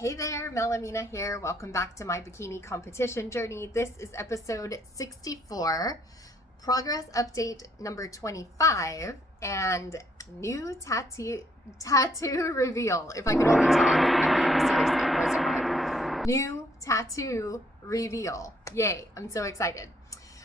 Hey there, Melaminah here. Welcome back to My Bikini Competition Journey. This is episode 64, progress update number 25, and new tattoo reveal. If I could only talk, I mean, seriously, was it right? New tattoo reveal. Yay, I'm so excited.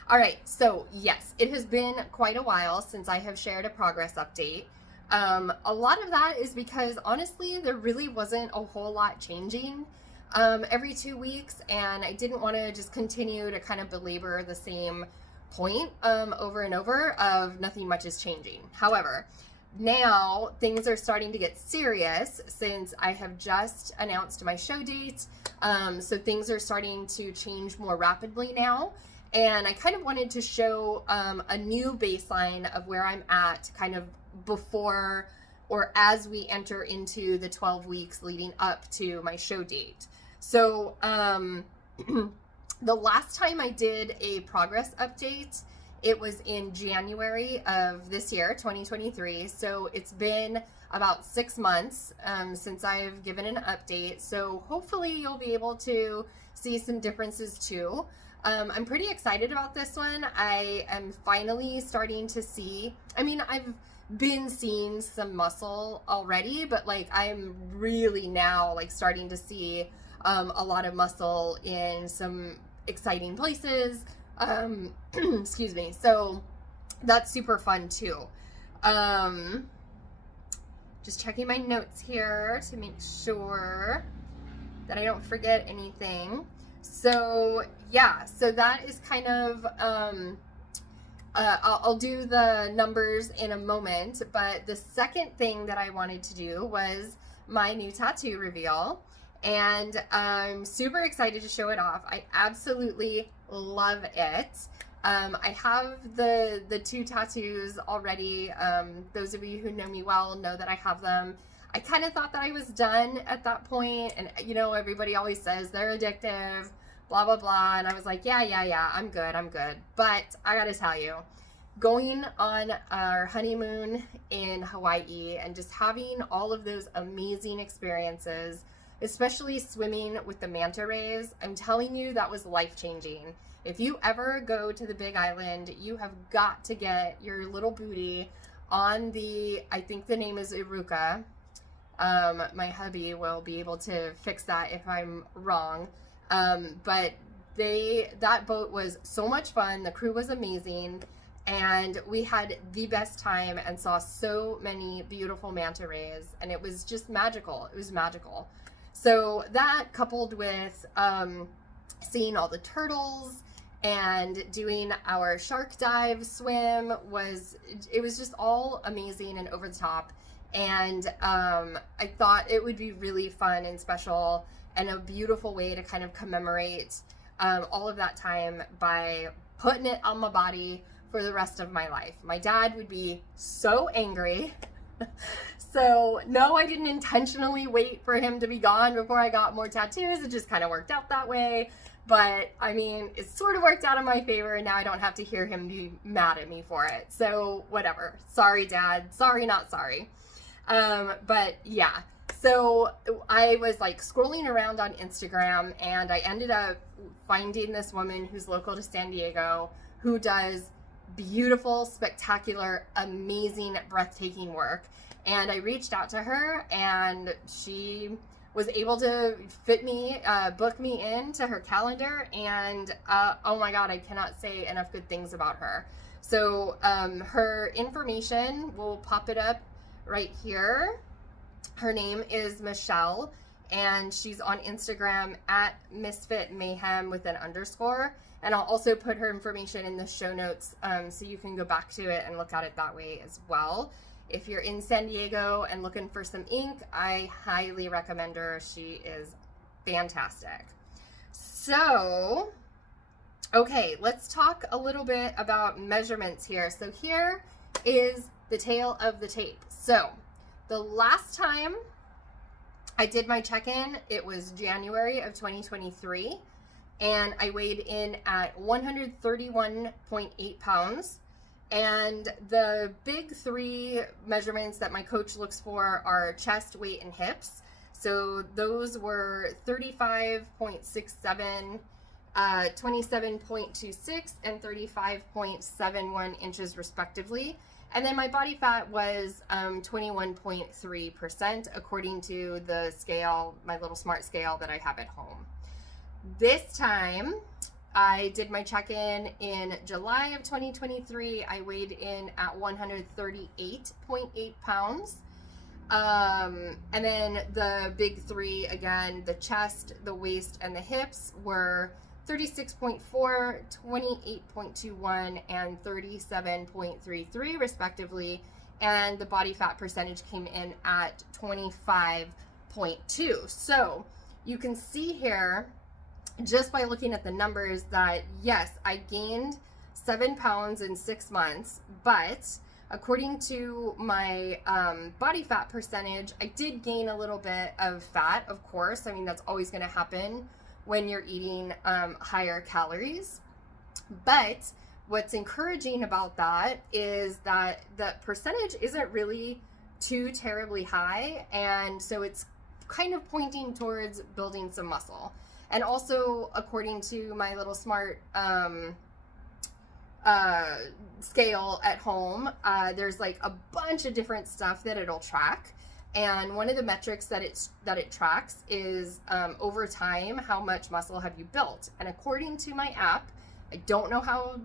All right, so yes, it has been quite a while since I have shared a progress update. A lot of that is because honestly, there really wasn't a whole lot changing every 2 weeks, and I didn't want to just continue to kind of belabor the same point over and over of nothing much is changing. However, now things are starting to get serious since I have just announced my show date. So things are starting to change more rapidly now. And I kind of wanted to show a new baseline of where I'm at kind of before or as we enter into the 12 weeks leading up to my show date. So the last time I did a progress update, it was in January of this year, 2023. So it's been about 6 months since I've given an update. So hopefully you'll be able to see some differences too. I'm pretty excited about this one. I am finally starting to see, I've been seeing some muscle already, but like I'm really now like starting to see a lot of muscle in some exciting places. Excuse me. So that's super fun too. Just checking my notes here to make sure that I don't forget anything. So yeah, so that is kind of, I'll do the numbers in a moment, but the second thing that I wanted to do was my new tattoo reveal, and I'm super excited to show it off. I absolutely love it. I have the two tattoos already. Those of you who know me well know that I have them. I kind of thought that I was done at that point, and you know, everybody always says they're addictive, blah, blah, blah. And I was like, yeah, I'm good. But I gotta tell you, going on our honeymoon in Hawaii and just having all of those amazing experiences, especially swimming with the manta rays, I'm telling you, that was life-changing. If you ever go to the Big Island, you have got to get your little booty on the, I think the name is Iruka. My hubby will be able to fix that if I'm wrong. But that boat was so much fun. The crew was amazing, and we had the best time and saw so many beautiful manta rays, and it was just magical. It was magical. So that, coupled with seeing all the turtles and doing our shark dive swim, it was just all amazing and over the top. And I thought it would be really fun and special and a beautiful way to kind of commemorate all of that time by putting it on my body for the rest of my life. My dad would be so angry. So no, I didn't intentionally wait for him to be gone before I got more tattoos. It just kind of worked out that way. But I mean, it sort of worked out in my favor, and now I don't have to hear him be mad at me for it. So whatever. Sorry, Dad. Sorry, not sorry. But yeah, so I was like scrolling around on Instagram, and I ended up finding this woman who's local to San Diego who does beautiful, spectacular, amazing, breathtaking work. And I reached out to her, and she was able to book me into her calendar. And oh my God, I cannot say enough good things about her. So her information, we'll pop it up right here. Her name is Michelle, and she's on Instagram at Misfit Mayhem with an underscore. And I'll also put her information in the show notes so you can go back to it and look at it that way as well. If you're in San Diego and looking for some ink, I highly recommend her. She is fantastic. So, okay, let's talk a little bit about measurements here. So here is the tail of the tape. So the last time I did my check-in, it was January of 2023, and I weighed in at 131.8 pounds. And the big three measurements that my coach looks for are chest, weight, and hips. So those were 35.67, 27.26, and 35.71 inches respectively. And then my body fat was 21.3% according to the scale, my little smart scale that I have at home. This time, I did my check-in in July of 2023. I weighed in at 138.8 pounds. And then the big three, again, the chest, the waist, and the hips were 36.4, 28.21, and 37.33 respectively. And the body fat percentage came in at 25.2. So you can see here, just by looking at the numbers, that yes, I gained 7 pounds in 6 months, but according to my body fat percentage, I did gain a little bit of fat, of course. I mean, that's always going to happen when you're eating higher calories. But what's encouraging about that is that the percentage isn't really too terribly high. And so it's kind of pointing towards building some muscle. And also, according to my little smart scale at home, there's like a bunch of different stuff that it'll track. And one of the metrics that it tracks is over time, how much muscle have you built? And according to my app, I don't know how,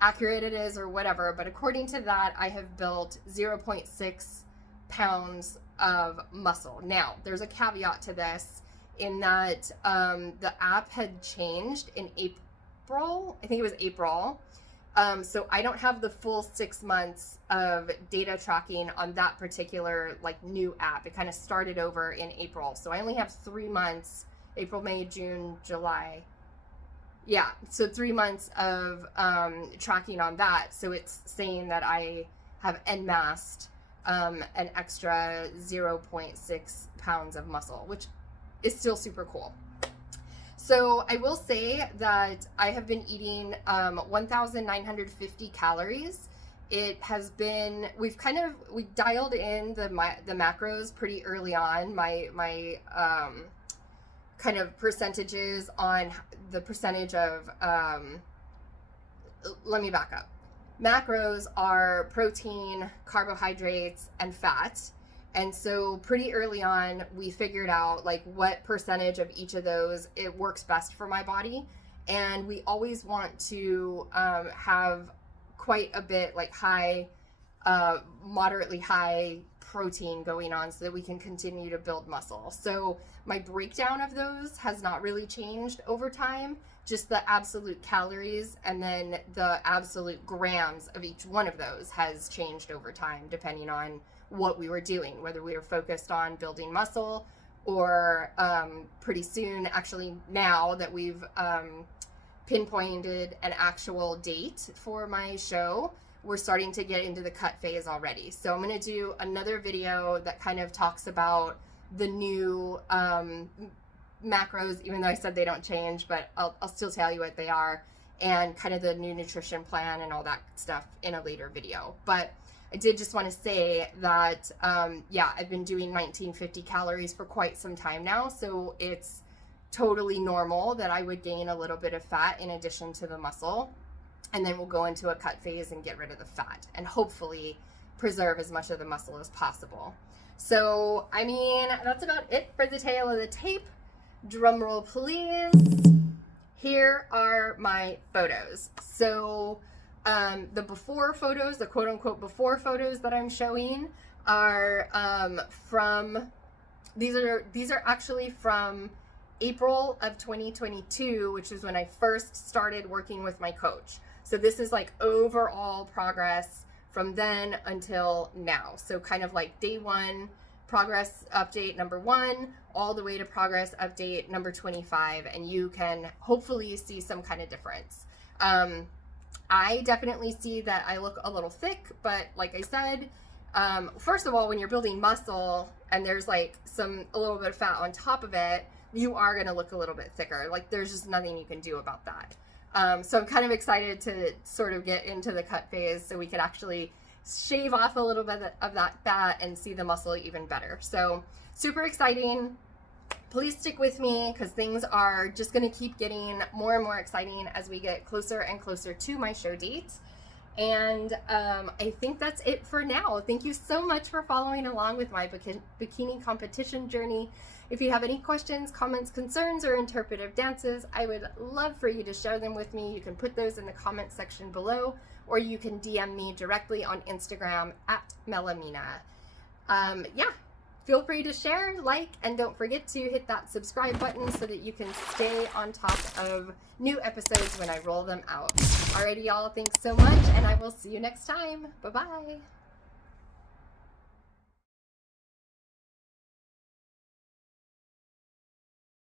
accurate it is or whatever, but according to that, I have built 0.6 pounds of muscle. Now, there's a caveat to this in that the app had changed in April. I think it was April. So I don't have the full 6 months of data tracking on that particular new app. It kind of started over in April. So I only have 3 months, April, May, June, July. Yeah, so 3 months of tracking on that. So it's saying that I have en massed an extra 0.6 pounds of muscle, which is still super cool. So I will say that I have been eating 1,950 calories. It has been, we dialed in the macros pretty early on, my kind of percentages on the percentage of, let me back up. Macros are protein, carbohydrates, and fat. And so pretty early on, we figured out what percentage of each of those it works best for my body. And we always want to have quite a bit high, moderately high protein going on so that we can continue to build muscle. So my breakdown of those has not really changed over time, just the absolute calories and then the absolute grams of each one of those has changed over time depending on what we were doing, whether we were focused on building muscle or pretty soon, actually now that we've pinpointed an actual date for my show, we're starting to get into the cut phase already. So I'm going to do another video that kind of talks about the new macros, even though I said they don't change, but I'll still tell you what they are, and kind of the new nutrition plan and all that stuff in a later video. But I did just want to say that, I've been doing 1950 calories for quite some time now. So it's totally normal that I would gain a little bit of fat in addition to the muscle. And then we'll go into a cut phase and get rid of the fat and hopefully preserve as much of the muscle as possible. So, I mean, that's about it for the tail of the tape. Drum roll, please. Here are my photos. So, the before photos, the quote unquote before photos that I'm showing are these are actually from April of 2022, which is when I first started working with my coach. So this is overall progress from then until now. So kind of day one, progress update number 1, all the way to progress update number 25, and you can hopefully see some kind of difference. I definitely see that I look a little thick, but like I said, first of all, when you're building muscle and there's a little bit of fat on top of it, you are going to look a little bit thicker. There's just nothing you can do about that. So I'm kind of excited to sort of get into the cut phase so we could actually shave off a little bit of that fat and see the muscle even better. So super exciting. Please stick with me because things are just going to keep getting more and more exciting as we get closer and closer to my show date. And I think that's it for now. Thank you so much for following along with my bikini competition journey. If you have any questions, comments, concerns, or interpretive dances, I would love for you to share them with me. You can put those in the comment section below, or you can DM me directly on Instagram at Melaminah. Yeah, feel free to share, like, and don't forget to hit that subscribe button so that you can stay on top of new episodes when I roll them out. Alrighty, y'all, thanks so much, and I will see you next time. Bye-bye.